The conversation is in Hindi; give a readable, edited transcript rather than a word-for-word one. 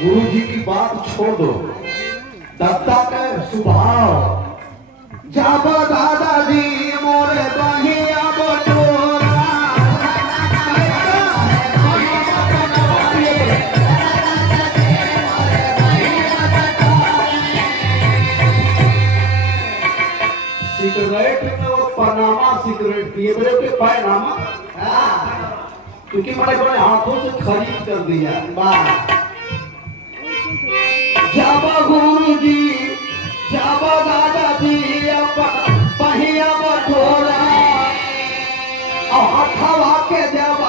गुरु जी की बात छोड़ दो, दत्ता का स्वभाव। जब दादाजी मोरे बहिया बटोरा, सिगरेट में वो पनामा सिगरेट पिए मेरे पे पैनामा, क्योंकि मैंने अपने हाथों से खरीद कर दिया। जब गुरु जी जब दादाजी पहिया बटोरा और हथवा के जब